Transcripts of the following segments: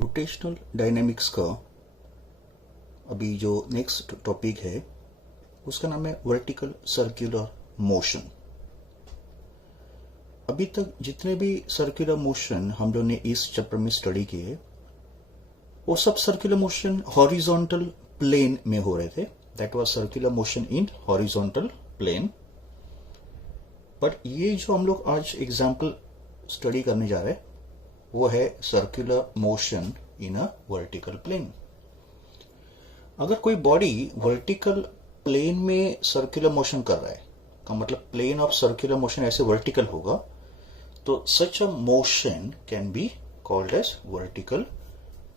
Rotational dynamics का अभी जो नेक्स्ट टॉपिक है उसका नाम है वर्टिकल सर्कुलर मोशन। अभी तक जितने भी सर्कुलर मोशन हम लोग ने इस चैप्टर में स्टडी किए वो सब सर्कुलर मोशन हॉरिजॉन्टल प्लेन में हो रहे थे। That was circular motion in horizontal plane. But ये जो हम लोग आज एग्जाम्पल स्टडी करने जा रहे हैं वो है circular motion in a vertical plane. अगर कोई बॉडी वर्टिकल प्लेन में सर्कुलर मोशन कर रहा है का मतलब प्लेन ऑफ सर्कुलर मोशन ऐसे वर्टिकल होगा तो such a motion can be called as vertical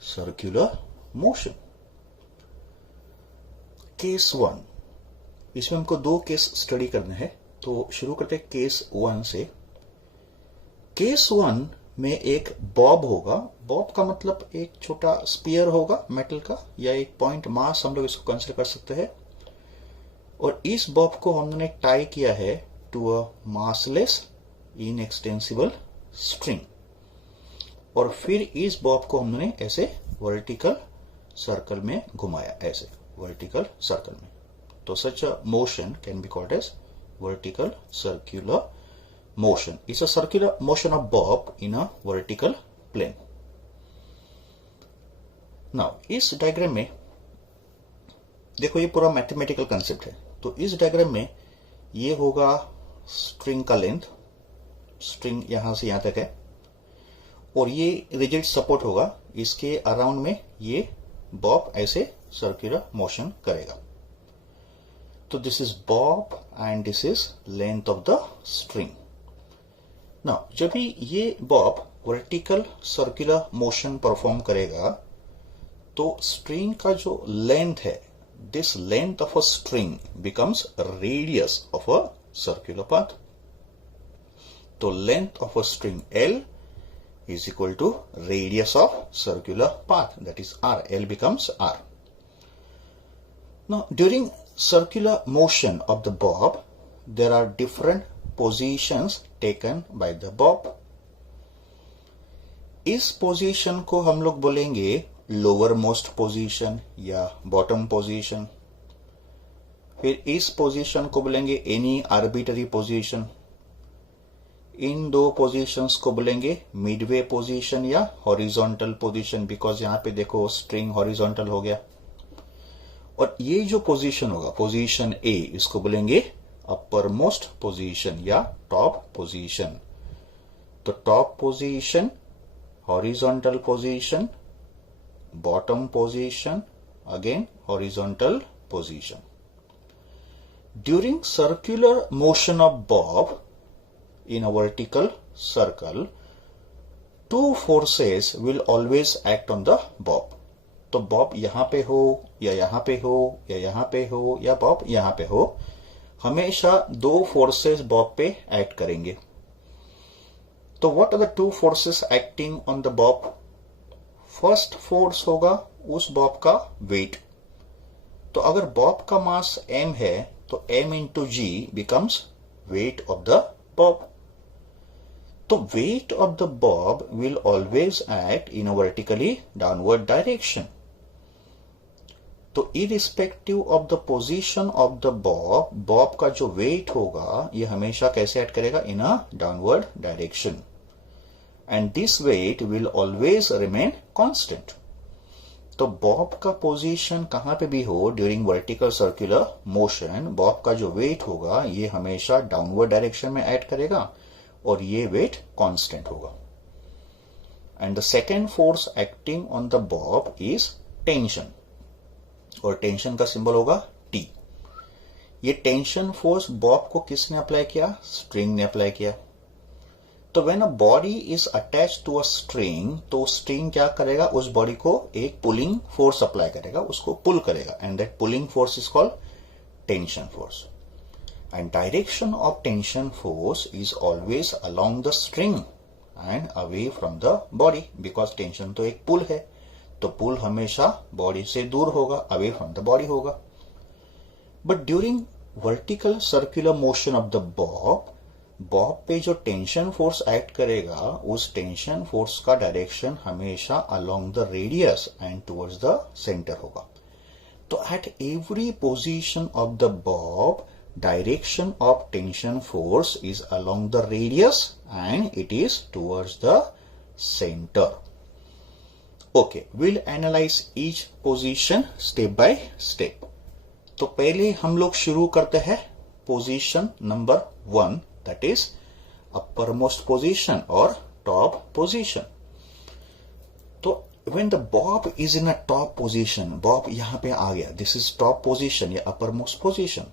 circular motion. Case 1, इसमें हमको दो केस स्टडी करने हैं तो शुरू करते हैं केस 1 से। केस 1 में एक बॉब होगा। बॉब का मतलब एक छोटा स्पीयर होगा मेटल का या एक पॉइंट मास हम लोग इसको कंसीडर कर सकते हैं। और इस बॉब को हमने टाई किया है to a massless inextensible string और फिर इस बॉब को हमने ऐसे वर्टिकल सर्कल में घुमाया, ऐसे वर्टिकल सर्कल में। तो such a motion can be called as vertical circular motion. It's a circular motion of bob in a vertical plane. Now, इस डायग्राम में देखो ये पूरा मैथमेटिकल कंसेप्ट है। तो इस डायग्राम में ये होगा स्ट्रिंग का लेंथ, स्ट्रिंग यहां से यहां तक है और ये रिजिड सपोर्ट होगा। इसके अराउंड में ये बॉब ऐसे सर्कुलर मोशन करेगा। तो this is bob and this is length of the string. ना जब भी ये bob vertical circular motion perform करेगा तो स्ट्रिंग का जो लेंथ है, this length of a string becomes radius of a circular path. तो length of a string L is equal to radius of circular path, that is R. L becomes R. Now during circular motion of the bob there are different positions taken by the bob. इस position को हम लोग बोलेंगे lower most position या bottom position. फिर इस position को बोलेंगे एनी आर्बिटरी पोजीशन। इन दो पोजीशंस को बोलेंगे मिडवे पोजीशन या हॉरिजॉन्टल पोजीशन, बिकॉज यहां पे देखो स्ट्रिंग हॉरिजॉन्टल हो गया। और ये जो पोजीशन होगा पोजीशन ए, इसको बोलेंगे अपर मोस्ट पोजीशन या टॉप पोजीशन। तो top position, horizontal position, bottom position, again horizontal position. During circular motion of Bob in a vertical circle, two forces will always act on the bob. तो Bob यहां पे हो या यहां पे हो या यहां पे हो या बॉब यहां पे हो, हमेशा दो फोर्सेस बॉब पे एक्ट करेंगे। तो what are the two forces acting on the bob? First force होगा उस बॉब का वेट। तो अगर बॉब का मास m है तो m into G becomes weight of the bob. तो weight of the bob will always act in a vertically downward direction. तो irrespective of the position of the bob, bob का जो weight होगा ये हमेशा कैसे act करेगा? in a downward direction. And this weight will always remain constant. तो Bob का पोजीशन कहां पे भी हो during vertical circular motion, Bob का जो वेट होगा ये हमेशा डाउनवर्ड डायरेक्शन में एक्ट करेगा और ये वेट कांस्टेंट होगा। And the second force acting on the bob is tension और टेंशन का सिंबल होगा T। ये टेंशन फोर्स बॉब को किसने अप्लाई किया? स्ट्रिंग ने अप्लाई किया। तो when a body is attached to a string तो स्ट्रिंग क्या करेगा? उस बॉडी को एक पुलिंग फोर्स अप्लाई करेगा, उसको पुल करेगा and that pulling force is called tension force. And direction of tension force is always along the string and away from the body, because tension तो एक पुल है तो पुल हमेशा बॉडी से दूर होगा, away from the body होगा। But during vertical circular motion of the bob, Bob पे जो टेंशन फोर्स एक्ट करेगा उस टेंशन फोर्स का डायरेक्शन हमेशा along the radius and towards the centre होगा। तो eight every position of the Bob direction of tension force is along the radius and it is towards the centre. Okay, will analyse each position step by step. तो पहले हम लोग शुरू करते हैं position number 1, that is upper most position और top position. तो when the bob is in a top position, bob यहां पे आ गया, दिस इज टॉप पोजीशन या upper most position.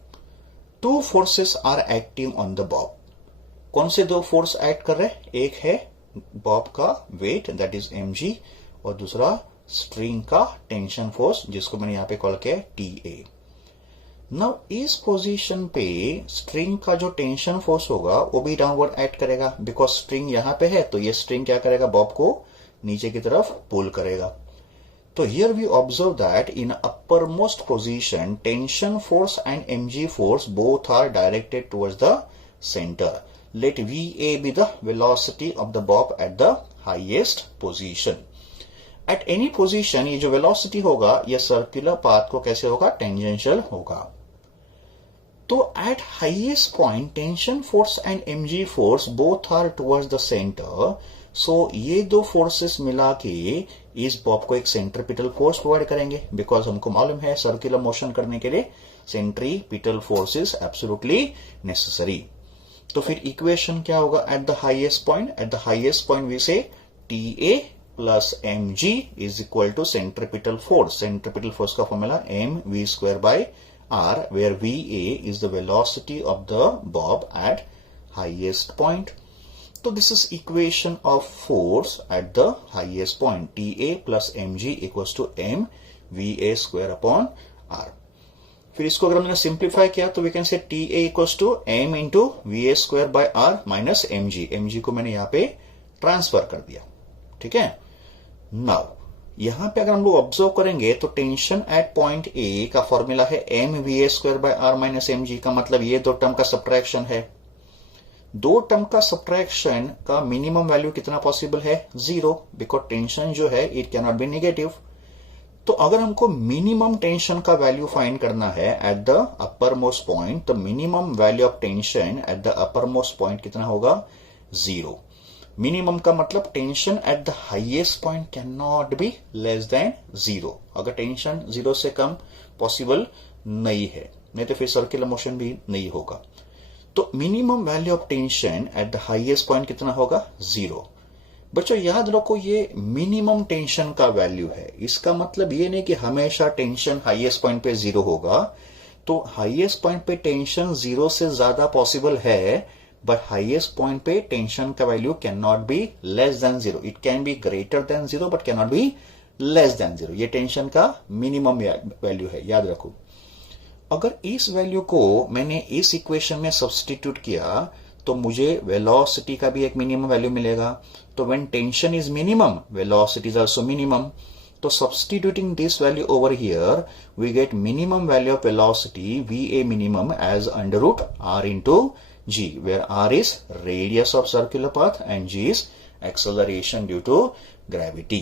2 forces are acting on the bob. कौन से 2 force act कर रहे हैं? एक है बॉब का वेट दैट इज mg और दूसरा स्ट्रिंग का टेंशन फोर्स जिसको मैंने यहां पे कॉल किया TA। नाउ इस पोजीशन पे स्ट्रिंग का जो टेंशन फोर्स होगा वो भी डाउनवर्ड एक्ट करेगा, बिकॉज स्ट्रिंग यहां पे है तो ये स्ट्रिंग क्या करेगा? बॉब को नीचे की तरफ पुल करेगा। तो here we observe that in upper most position tension force and mg force both are directed towards the centre. Let VA be the velocity of the bob at the highest position. At any position ये जो velocity होगा ये circular path को कैसे होगा? Tangential होगा। तो at highest point tension force and mg force both are towards the center. So ये 2 फोर्सेस मिला के इस बॉब को एक सेंट्रीपिटल फोर्स प्रोवाइड करेंगे, बिकॉज हमको मालूम है सर्कुलर मोशन करने के लिए centripetal force is absolutely necessary. तो फिर इक्वेशन क्या होगा? At the highest point, at the highest point we say TA plus mg is equal to centripetal force. Centripetal force का formula mv² by r, where VA is the velocity of the bob at highest point. So this is equation of force at the highest point. TA plus mg equals to mVA² upon r. फिर इसको अगर हमने simplify किया तो we can say TA equals to m into VA² by r minus mg। mg को मैंने यहां पे ट्रांसफर कर दिया, ठीक है। नाउ यहां पे अगर हम लोग ऑब्जर्व करेंगे तो टेंशन एट पॉइंट A का फॉर्मूला है mVA² bye r minus mg। का मतलब ये 2 टर्म का सब्ट्रैक्शन है। 2 टर्म का सब्ट्रैक्शन का मिनिमम वैल्यू कितना पॉसिबल है? 0, बिकॉज टेंशन जो है it can not be negative. तो अगर हमको मिनिमम टेंशन का वैल्यू फाइंड करना है at the upper most point, तो minimum value of tension at the upper most point कितना होगा? 0। मिनिमम का मतलब tension at the highest point can not be less than 0। अगर टेंशन 0 से कम पॉसिबल नहीं है, नहीं तो फिर सर्कुलर मोशन भी नहीं होगा। तो minimum value of tension at the highest point कितना होगा? 0। बच्चों याद रखो ये मिनिमम टेंशन का वैल्यू है, इसका मतलब ये नहीं कि हमेशा टेंशन हाईएस्ट पॉइंट पे 0 होगा। तो हाईएस्ट पॉइंट पे टेंशन 0 से ज्यादा पॉसिबल है, बट हाईएस्ट पॉइंट पे टेंशन का value can not be less than 0। It can be greater then 0 but can not be less than 0। ये टेंशन का मिनिमम वैल्यू है, याद रखो। अगर इस वैल्यू को मैंने इस इक्वेशन में सब्स्टिट्यूट किया तो मुझे वेलोसिटी का भी एक मिनिमम वैल्यू मिलेगा। तो when tension is minimum, velocity is also minimum. तो substituting this value over here we get minimum value of velocity VA minimum as under root r into g, where r is radius of circular path and g is acceleration due to gravity.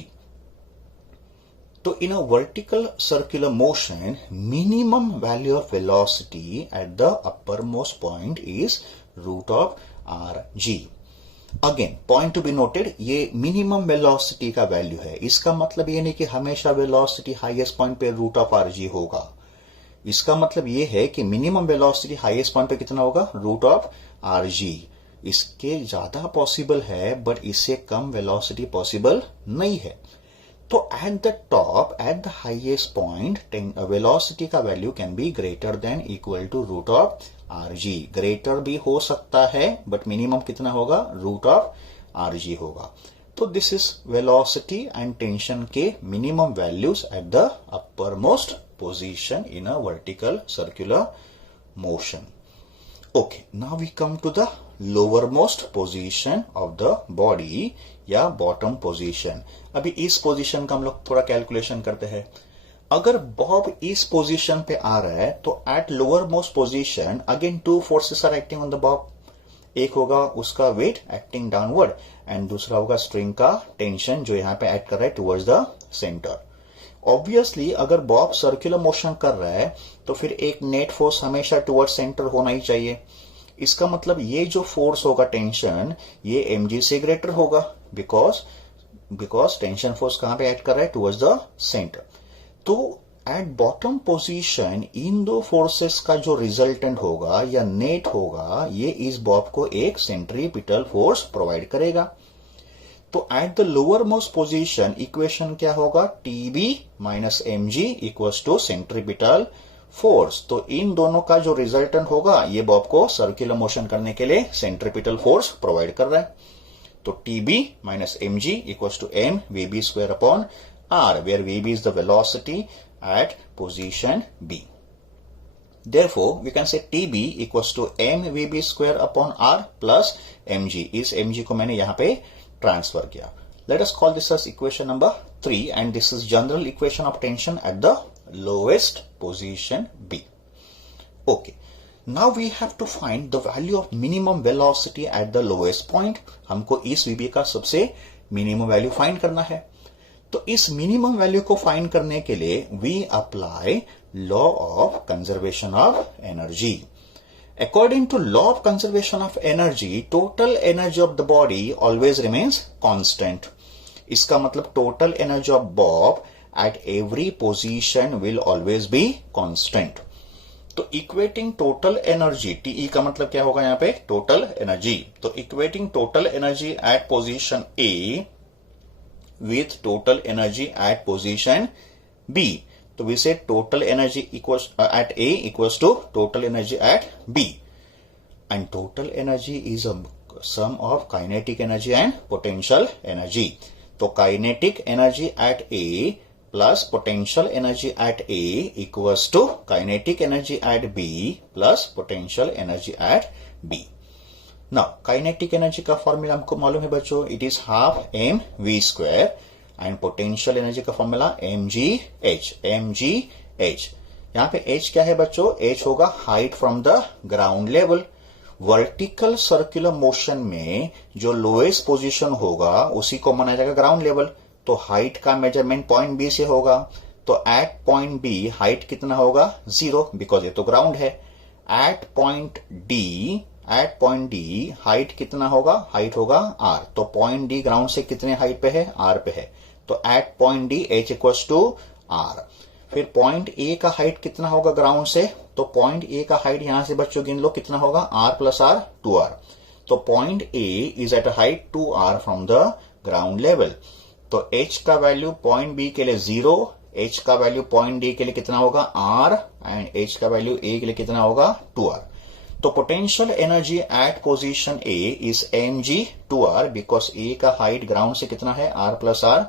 So in a vertical circular motion, minimum value of velocity at the uppermost point is root of rg. Again, point to be noted, ये minimum velocity का value है। इसका मतलब ये नहीं कि हमेशा velocity highest point पे root of rg होगा। इसका मतलब ये है कि मिनिमम वेलोसिटी हाईएस्ट पॉइंट पे कितना होगा? Root of rg। इसके ज्यादा पॉसिबल है बट इससे कम वेलोसिटी पॉसिबल नहीं है। तो at the top, at the highest point, velocity का value can be greater than equal to root of rg। Greater भी हो सकता है बट मिनिमम कितना होगा? रूट ऑफ rg होगा। तो this is velocity and tension के minimum values at the upper most position in a vertical circular motion. Okay, now we come to the lowermost position of the body या bottom position. अभी इस position का हम लोग थोड़ा calculation करते हैं। अगर बॉब इस पोजीशन पे आ रहा है तो at lower most position again 2 forces are acting on the bob. एक होगा उसका वेट एक्टिंग डाउनवर्ड एंड दूसरा होगा स्ट्रिंग का टेंशन जो यहां पे एक्ट कर रहा है टुवर्ड्स द सेंटर। ऑब्वियसली अगर बॉब सर्कुलर मोशन कर रहा है तो फिर एक नेट फोर्स हमेशा टुवर्ड्स सेंटर होना ही चाहिए। इसका मतलब ये जो फोर्स होगा टेंशन ये mg से ग्रेटर होगा बिकॉज टेंशन फोर्स कहां पे एक्ट कर रहा है टुवर्ड्स द सेंटर। तो एट बॉटम पोजीशन इन दो फोर्सेस का जो रिजल्टेंट होगा या नेट होगा ये इस बॉब को एक सेंट्रीपिटल फोर्स प्रोवाइड करेगा। तो at the lower most position equation क्या होगा, TB minus mg equals to centripetal force. तो इन दोनों का जो रिजल्टेंट होगा ये बॉब को सर्कुलर मोशन करने के लिए सेंट्रीपिटल फोर्स प्रोवाइड कर रहा है। तो TB minus mg equals to m vb square upon r, where vb is the velocity at position B. Therefore, we can say TB equals to mvb square upon r plus mg. इस mg को मैंने यहां पे transfer किया। Let us call this as equation number 3 and this is general equation of tension at the lowest position B. Okay. Now we have to find the value of minimum velocity at the lowest point. हमको इस vb का सबसे minimum value find करना है। तो इस minimum value को find करने के लिए we apply law of conservation of energy. According to law of conservation of energy total energy of the body always remains constant. इसका मतलब total energy of bob at every position will always be constant. तो equating total energy, TE का मतलब क्या होगा यहां पे, total energy. तो equating total energy at position A with total energy at position B. So we say total energy equals at A equals to total energy at B, and total energy is a sum of kinetic energy and potential energy. So kinetic energy at A plus potential energy at A equals to kinetic energy at B plus potential energy at B. Now, kinetic energy का formula हमको मालूम है बच्चों, it is half M V square and potential energy का formula mg h। यहां पे h क्या है बच्चों, h होगा height from the ground level. Vertical circular motion में जो लोएस्ट पोजीशन होगा उसी को माना जाएगा ग्राउंड लेवल। तो हाइट का मेजरमेंट पॉइंट बी से होगा। तो एट पॉइंट बी हाइट कितना होगा, 0, बिकॉज ये तो ग्राउंड है। एट पॉइंट डी हाइट कितना होगा, हाइट होगा r। तो पॉइंट डी ग्राउंड से कितने हाइट पे है, r पे है। तो at point D h equals to r। फिर पॉइंट ए का हाइट कितना होगा ग्राउंड से, तो पॉइंट ए का हाइट यहां से बच्चों गिन लो कितना होगा, r प्लस r 2r। तो point A is at height 2r from the ground level. तो h का वैल्यू पॉइंट बी के लिए 0, h का वैल्यू पॉइंट डी के लिए कितना होगा r, एंड h का वैल्यू a के लिए कितना होगा 2r। तो potential energy at position A is mg 2r because A का हाइट ग्राउंड से कितना है, r plus r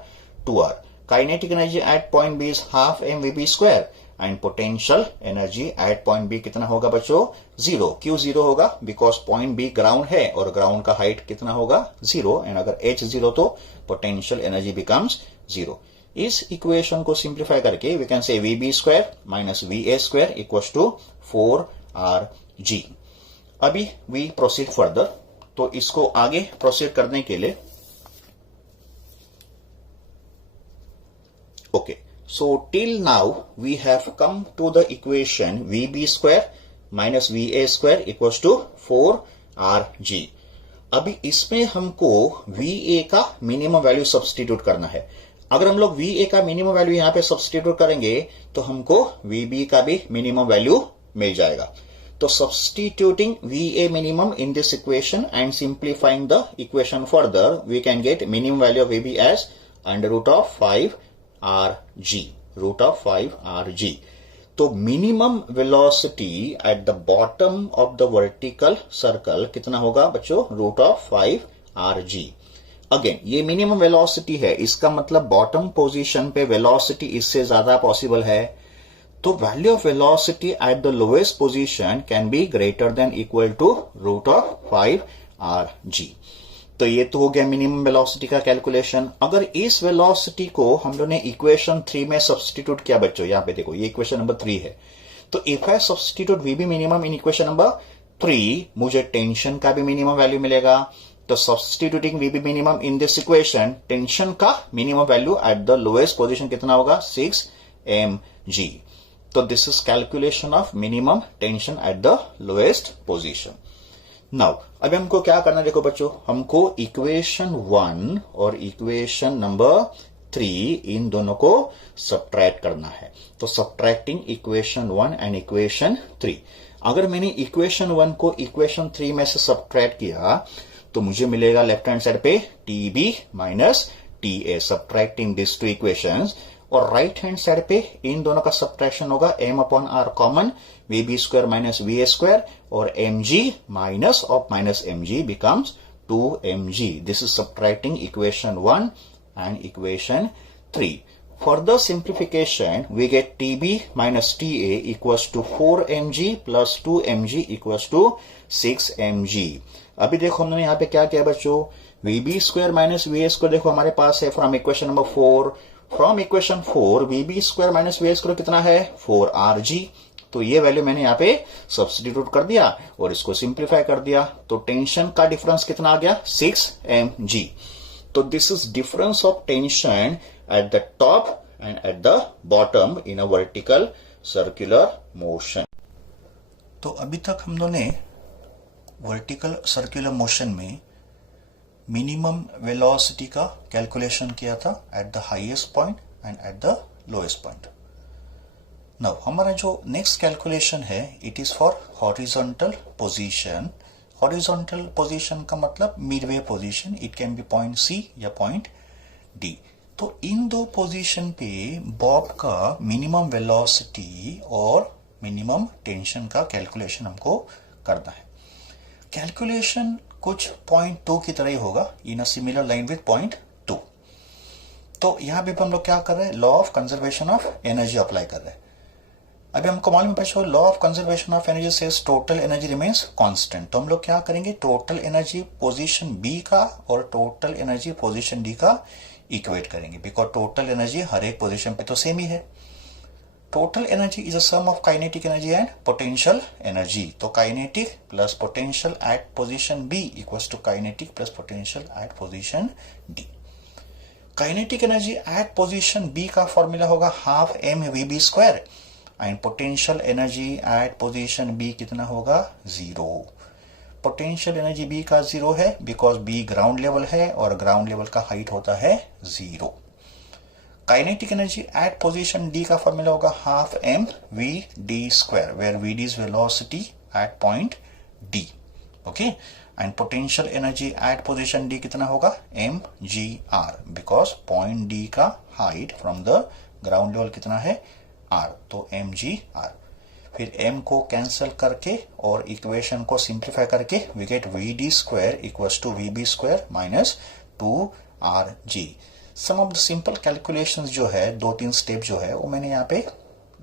2r। Kinetic energy at point B is half mvb square and potential energy at point B कितना होगा बच्चों, 0। क्यों 0 होगा, because point B ground है और ग्राउंड का हाइट कितना होगा, 0, एंड अगर h 0 तो पोटेंशियल एनर्जी बिकम्स 0। इस इक्वेशन को सिंप्लीफाई करके we can say vb square minus va square equals to 4rg। अभी वी प्रोसीड फर्दर। तो इसको आगे प्रोसीड करने के लिए okay, so till now we have come to the equation vb square minus va square equals to 4rg। अभी इसमें हमको va का मिनिमम वैल्यू सब्स्टिट्यूट करना है। अगर हम लोग va का मिनिमम वैल्यू यहां पे सब्स्टिट्यूट करेंगे तो हमको vb का भी मिनिमम वैल्यू मिल जाएगा। तो substituting VA minimum in this equation and simplifying the equation further, we can get minimum value of VB as under root of 5rg, root of 5rg. तो minimum velocity at the bottom of the vertical circle कितना होगा बच्चों, root of 5rg। Again ये minimum velocity है, इसका मतलब bottom position पे velocity इससे ज्यादा पॉसिबल है। तो value of velocity at the lowest position can be greater than equal to root of 5rg। तो ये तो हो गया मिनिमम वेलोसिटी का कैलकुलेशन। अगर इस वेलोसिटी को हम लोग ने इक्वेशन 3 में सब्स्टिट्यूट किया बच्चों, यहां पे देखो ये इक्वेशन नंबर 3 है। तो if I substitute VB minimum in equation number 3 मुझे टेंशन का भी मिनिमम वैल्यू मिलेगा। तो substituting VB minimum in this equation, tension का minimum value at the lowest position कितना होगा, 6 mg। तो this is calculation of minimum tension at the lowest position. Now अभी हमको क्या करना है, देखो बच्चों, हमको इक्वेशन 1 और इक्वेशन नंबर 3 इन दोनों को सब्ट्रैक्ट करना है। तो सब्ट्रैक्टिंग इक्वेशन 1 एंड इक्वेशन 3। अगर मैंने इक्वेशन 1 को इक्वेशन 3 में से सब्ट्रैक्ट किया तो मुझे मिलेगा लेफ्ट हैंड साइड पे TB minus TA, subtracting this two equations. और राइट हैंड साइड पे इन दोनों का सब्ट्रैक्शन होगा, m upon R common, VB square minus V A square, और mg minus of minus mg becomes 2mg। This is subtracting equation 1 and equation 3. Further simplification, we get TB minus TA equals to 4mg plus 2mg equals to 6mg. अभी देखो हमने यहाँ पे क्या किया बच्चों, VB square minus VA square देखो हमारे पास है from equation number 4। From equation 4 VB square minus VA square कितना है, 4rg। तो ये वैल्यू मैंने यहाँ पे सब्स्टिट्यूट कर दिया और इसको सिंप्लीफाई कर दिया। तो टेंशन का डिफरेंस कितना आ गया, 6mg। So this is difference of tension at the top and at the bottom in a vertical circular motion. तो अभी तक हम लोगों ने वर्टिकल सर्कुलर मोशन में मिनिमम वेलोसिटी का कैलकुलेशन किया था at the highest point and at the lowest point. Now हमारा जो नेक्स्ट कैलकुलेशन है, it is for horizontal position. Horizontal position का मतलब midway position, it can be point C या पॉइंट डी। तो इन दो पोजीशन पे बॉब का मिनिमम वेलोसिटी और मिनिमम टेंशन का कैलकुलेशन हमको करना है। कैलकुलेशन कुछ पॉइंट 2 की तरह ही होगा, in a similar line with point 2। तो यहां पे हम लोग क्या कर रहे हैं, law of conservation of energy apply कर रहे हैं। अभी हमको मालूम है बच्चों, law of conservation of energy says total energy remains constant. तो हम लोग क्या करेंगे, टोटल एनर्जी पोजीशन बी का और टोटल एनर्जी पोजीशन डी का इक्वेट करेंगे, बिकॉज टोटल एनर्जी हर एक पोजीशन पे तो सेम ही है। Total energy is a sum of kinetic energy and potential energy. तो kinetic plus potential at position B equals to kinetic plus potential at position D. Kinetic energy at position B का formula होगा half M V B square and potential energy at position B कितना होगा, 0। Potential energy B का 0 है because B ground level है और ground level का height होता है 0। Kinetic energy at position D का फॉर्मूला होगा half M V D square, where V D is velocity at point D. Okay, and potential energy at position D कितना होगा, M G R, because point D का height from the ground level कितना है, R. तो M G R, फिर M को cancel करके और इक्वेशन को सिंप्लीफाई करके we get V D square equals to V B square minus 2rg। Some of the simple calculations जो है, 2-3 स्टेप जो है वो मैंने यहाँ पे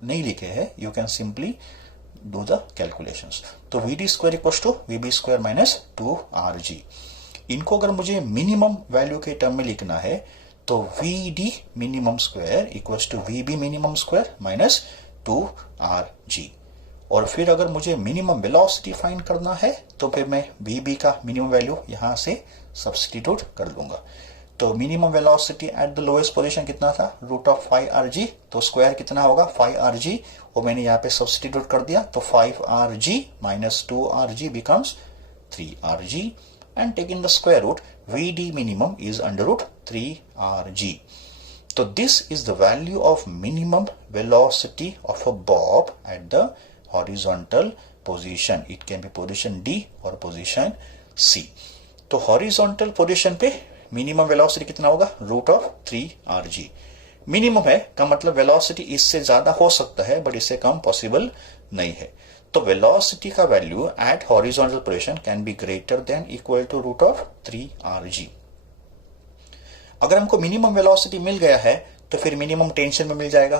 नहीं लिखे हैं, you can simply do the calculations. तो V D square equals to V B square minus 2rg। इनको अगर मुझे मिनिमम वैल्यू के टर्म में लिखना है तो V D minimum square equals to V B minimum square minus 2rg। और फिर अगर मुझे मिनिमम वेलोसिटी फाइंड करना है तो फिर मैं वी बी का मिनिमम वैल्यू यहां से सब्स्टिट्यूट कर लूंगा। तो minimum velocity at the lowest position कितना था, रूट ऑफ 5rg। तो स्क्वायर कितना होगा, 5rg, वो मैंने यहाँ पे सब्स्टिट्यूट कर दिया। तो 5rg minus 2rg becomes 3rg and taking the square root, VD minimum is under root 3rg. So this is the value of minimum velocity of a bob at the horizontal position. It can be position D or position C. तो horizontal position पे minimum velocity कितना होगा, root of 3rg। Minimum है का मतलब velocity इससे ज्यादा हो सकता है बट इससे कम पॉसिबल नहीं है। तो वेलोसिटी का value at horizontal position can be greater than equal to root of 3rg। अगर हमको मिनिमम वेलोसिटी मिल गया है तो फिर मिनिमम टेंशन में मिल जाएगा।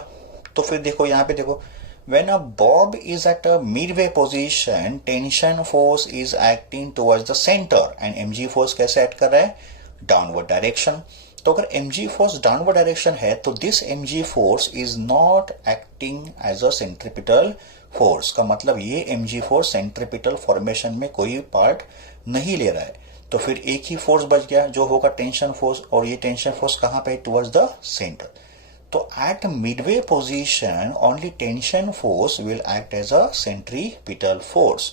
तो फिर देखो यहाँ पे देखो, when a bob is at a midway position, tension force is acting towards the center and mg force कैसे एक्ट कर रहा है, डाउनवर्ड डायरेक्शन। तो अगर mg फोर्स डाउनवर्ड डायरेक्शन है तो this mg force is not acting as a centripetal force का मतलब ये mg फोर्स सेंट्रीपिटल फॉर्मेशन में कोई पार्ट नहीं ले रहा है, तो फिर एक ही फोर्स बच गया जो होगा टेंशन फोर्स, और ये टेंशन फोर्स कहां पे, टुवर्ड्स द सेंटर। तो at midway position only tension force will act as a centripetal force.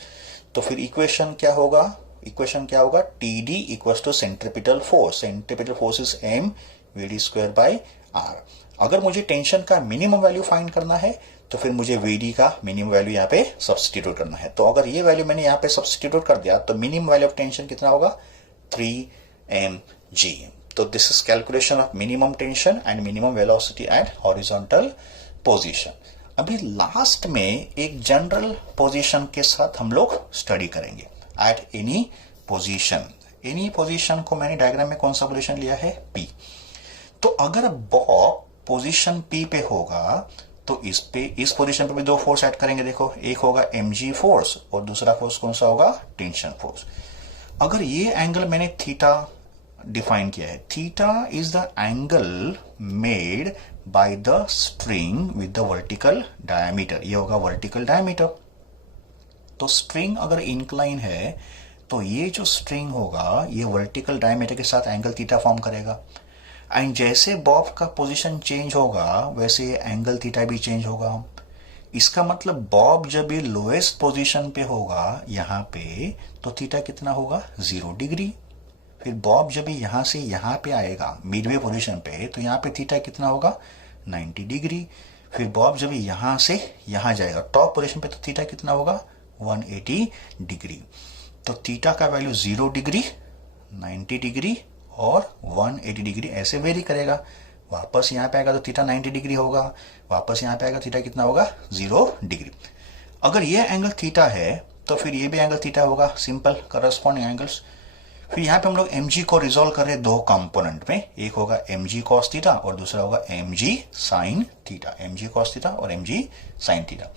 तो फिर इक्वेशन क्या होगा, T D equal to centripetal force. Centripetal force is M V D square by R. अगर मुझे tension का minimum value find करना है तो फिर मुझे वीडी का मिनिमम वैल्यू यहाँ पे सब्स्टिट्यूट करना है। तो अगर ये वैल्यू मैंने यहाँ पे सब्स्टिट्यूट कर दिया तो मिनिमम वैल्यू ऑफ टेंशन कितना होगा, 3 mg। तो this is calculation of minimum tension and minimum velocity eight horizontal position. अभी लास्ट में एक जनरल पोजीशन के साथ हम लोग स्टडी करेंगे। एट एनी पोजीशन को मैंने डायग्राम में कौन सा पोजीशन लिया है, P। तो अगर बॉब पोजीशन P पे होगा तो इस पोजीशन पे भी दो फोर्स ऐड करेंगे। देखो, एक होगा mg फोर्स और दूसरा फोर्स कौन सा होगा, टेंशन फोर्स। अगर ये एंगल मैंने थीटा डिफाइन किया है, theta is the angle made by the string with the vertical diameter. ये होगा वर्टिकल डायमीटर। तो स्ट्रिंग अगर इंक्लाइन है तो ये जो स्ट्रिंग होगा ये वर्टिकल डायमीटर के साथ एंगल थीटा फॉर्म करेगा। एंड जैसे बॉब का पोजीशन चेंज होगा वैसे एंगल थीटा भी चेंज होगा। इसका मतलब बॉब जब ये लोएस्ट पोजीशन पे होगा यहाँ पे तो थीटा कितना होगा, 0 डिग्री। फिर बॉब जब यहाँ से यहाँ पे आएगा मिडवे पोजीशन पे तो यहाँ पे थीटा कितना होगा, 90 डिग्री। फिर बॉब जब यहाँ से यहाँ जाएगा टॉप पोजीशन पे तो थीटा कितना होगा, 180 डिग्री। तो थीटा का वैल्यू 0 डिग्री, 90 डिग्री और 180 डिग्री ऐसे वेरी करेगा। वापस यहाँ पे आएगा तो थीटा 90 डिग्री होगा, वापस यहाँ पे आएगा थीटा कितना होगा, 0 डिग्री। अगर ये एंगल थीटा है तो फिर ये भी एंगल थीटा होगा, सिंपल करस्पॉन्डिंग एंगल्स। फिर यहाँ पे हम लोग mg को रिजोल्व कर रहे हैं दो कंपोनेंट में, एक होगा mg cos थीटा और दूसरा होगा mg sin theta, mg cos theta और mg sin थीटा।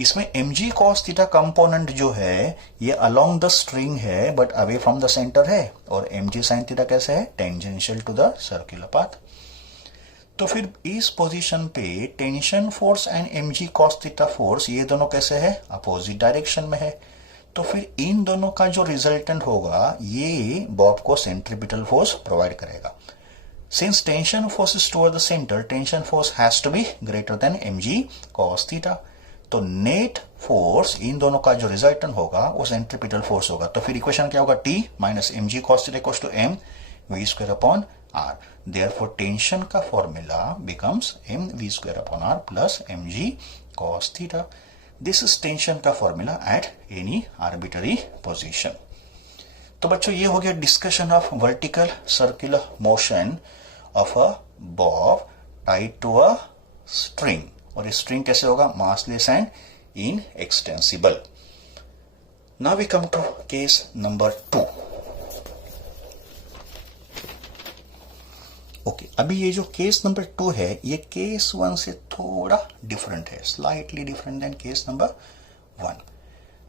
इसमें mg cos थीटा कंपोनेंट जो है ये अलोंग द स्ट्रिंग है but away from the centre है, और mg sin थीटा कैसे है, tangential to the circular path. तो फिर इस पोजीशन पे tension force and mg cos theta force ये दोनों कैसे है, अपोजिट डायरेक्शन में है। तो फिर इन दोनों का जो रिजल्टेंट होगा ये बॉब को सेंट्रीपिटल फोर्स प्रोवाइड करेगा। Since tension force is toward the centre, tension force has to be greater than mg cos theta. तो नेट फोर्स इन दोनों का जो रिजल्टेंट होगा वो सेंट्रीपिटल फोर्स होगा। तो फिर इक्वेशन क्या होगा, T minus mg cos theta equals to m v square upon r। Therefore tension का formula becomes m v square upon r plus mg cos theta. This is tension का formula at any arbitrary position. तो बच्चों ये हो गया discussion of vertical circular motion of a bob tied to a string. और ये string कैसे होगा, massless and inextensible. Now we come to case number 2। Okay, अभी ये जो केस नंबर 2 है ये केस 1 से थोड़ा डिफरेंट है, slightly different than case number 1।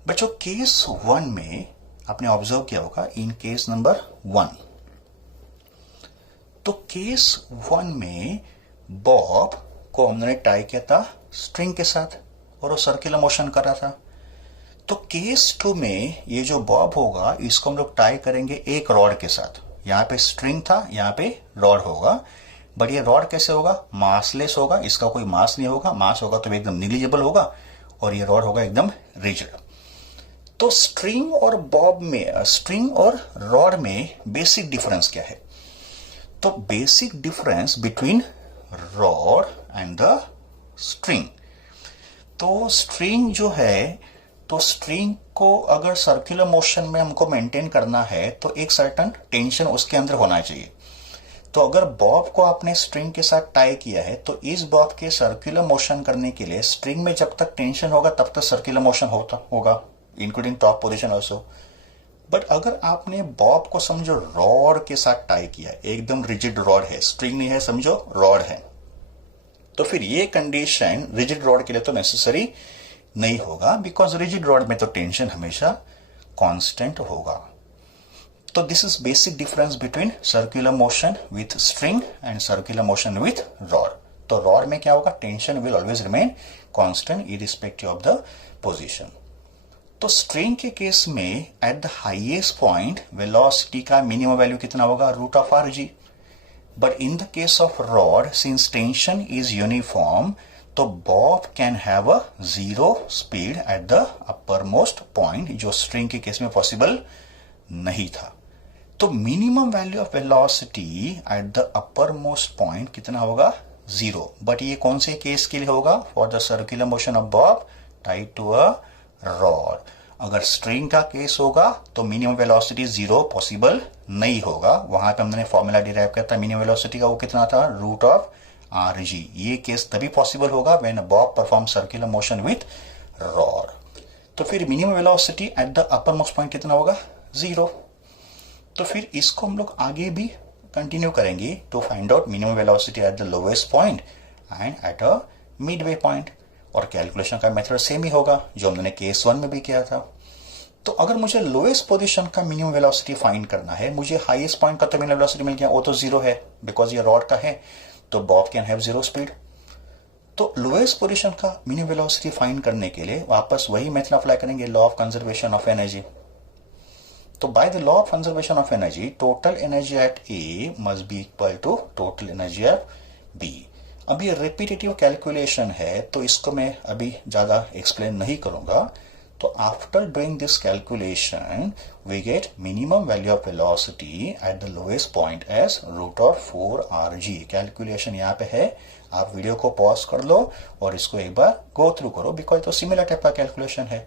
बच्चों केस 1 में आपने ऑब्जर्व किया होगा, इन केस नंबर 1 तो केस 1 में बॉब को हमने टाई किया था स्ट्रिंग के साथ और वो सर्कुलर मोशन कर रहा था। तो केस 2 में ये जो बॉब होगा इसको हम लोग टाई करेंगे एक रॉड के साथ। यहाँ पे स्ट्रिंग था, यहाँ पे रॉड होगा, बट ये रॉड कैसे होगा, मासलेस होगा, इसका कोई मास नहीं होगा, मास होगा तो एकदम निग्लिजिबल होगा, और ये रॉड होगा एकदम रिजिड। तो स्ट्रिंग और बॉब में, स्ट्रिंग और रॉड में बेसिक डिफरेंस क्या है, तो basic difference between rod and the string. तो स्ट्रिंग जो है, तो स्ट्रिंग को अगर सर्कुलर मोशन में हमको मेंटेन करना है तो एक सर्टन टेंशन उसके अंदर होना चाहिए। तो अगर बॉब को आपने स्ट्रिंग के साथ टाई किया है तो इस बॉब के सर्कुलर मोशन करने के लिए स्ट्रिंग में जब तक टेंशन होगा तब तक सर्कुलर मोशन होगा, including top position also. But अगर आपने बॉब को समझो रॉड के साथ टाई किया, एकदम रिजिड रॉड है, स्ट्रिंग नहीं है, समझो रॉड है, तो फिर ये कंडीशन रिजिड रॉड के लिए तो नेसेसरी नहीं होगा, बिकॉज रिजिड रॉड में तो टेंशन हमेशा कांस्टेंट होगा। तो this is basic difference between circular motion with string and circular motion with rod. तो रॉड में क्या होगा, tension will always remain constant irrespective of the position. तो स्ट्रिंग के केस में at the highest point velocity का minimum value कितना होगा, root of R G. But in the case of rod, since tension is uniform, तो bob can have a zero speed at the upper most point, जो string के case में possible नहीं था। तो minimum value of velocity at the upper most point कितना होगा, zero. But ये कौन से केस के लिए होगा, for the circular motion of bob tied to a rod. अगर स्ट्रिंग का केस होगा तो मिनिमम वेलोसिटी जीरो पॉसिबल नहीं होगा। वहां पे हमने फॉर्मूला डिराइव किया था मिनिमम वेलोसिटी का, वो कितना था, रूट ऑफ आर जी। ये केस तभी पॉसिबल होगा when Bob perform circular motion with rod. तो फिर minimum velocity at the upper most point कितना होगा, जीरो। तो फिर इसको हम लोग आगे भी कंटिन्यू करेंगे to find out minimum velocity at the lowest point and at a midway point. और कैलकुलेशन का मेथड सेम ही होगा जो हमने केस 1 में भी किया था। तो अगर मुझे लोएस्ट पोजीशन का मिनिमम वेलोसिटी फाइंड करना है, मुझे हाईएस्ट पॉइंट का तो मिनिमम वेलोसिटी मिल गया, वो तो जीरो है बिकॉज ये रॉड का है, तो bob can have zero speed. तो लोएस्ट पोजीशन का मिनिमम वेलोसिटी फाइंड करने के लिए वापस वही मेथड अप्लाई करेंगे, law of conservation of energy. तो by the law of conservation of energy, total energy at A must be equal to total energy at B. अभी ये रिपीटेटिव कैलकुलेशन है तो इसको मैं अभी ज्यादा एक्सप्लेन नहीं करूंगा। तो after doing this calculation we get minimum value of velocity at the lowest point as root of 4rg। Calculation यहाँ पे है, आप वीडियो को पॉज कर लो और इसको एक बार गो थ्रू करो बिकॉज तो सिमिलर टाइप का कैलकुलेशन है।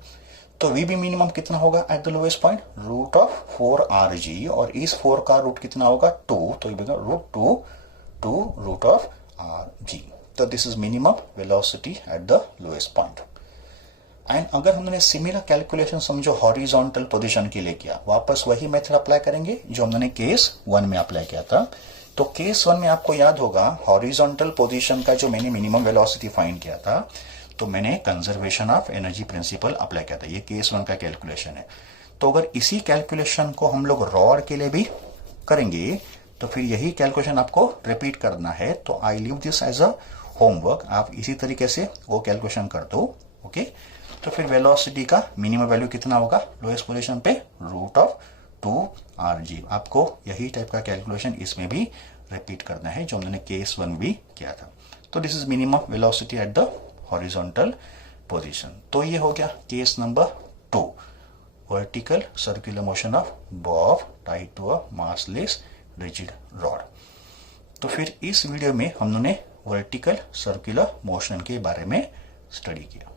तो वी बी मिनिमम कितना होगा at the lowest point, root of 4rg, और इस 4 का रूट कितना होगा, 2, तो ये रूट 2 रूट ऑफ rg। तो this is minimum velocity at the lowest point. And अगर हमने सिमिलर कैलकुलेशन समझो हॉरिजॉन्टल पोजीशन के लिए किया, वापस वही मेथड अप्लाई करेंगे जो हमने केस 1 में अप्लाई किया था। तो केस 1 में आपको याद होगा हॉरिजॉन्टल पोजीशन का जो मैंने मिनिमम वेलोसिटी फाइंड किया था, तो मैंने conservation of energy principal apply किया था। ये केस 1 का कैलकुलेशन है। तो अगर इसी कैलकुलेशन को हम लोग रॉड के लिए भी करेंगे तो फिर यही कैलकुलेशन आपको रिपीट करना है। तो I leave this as a homework, आप इसी तरीके से वो कैलकुलेशन कर दो। ओके, तो फिर वेलोसिटी का मिनिमम वैल्यू कितना होगा लोएस्ट पोजीशन पे, रूट ऑफ 2rg। आपको यही टाइप का कैलकुलेशन इसमें भी रिपीट करना है जो हमने केस 1 भी किया था। तो this is minimum velocity at the horizontal position. तो ये हो गया case number 2, vertical circular motion of bob tied to a massless rigid rod. तो फिर इस वीडियो में हमने वर्टिकल सर्कुलर मोशन के बारे में स्टडी किया।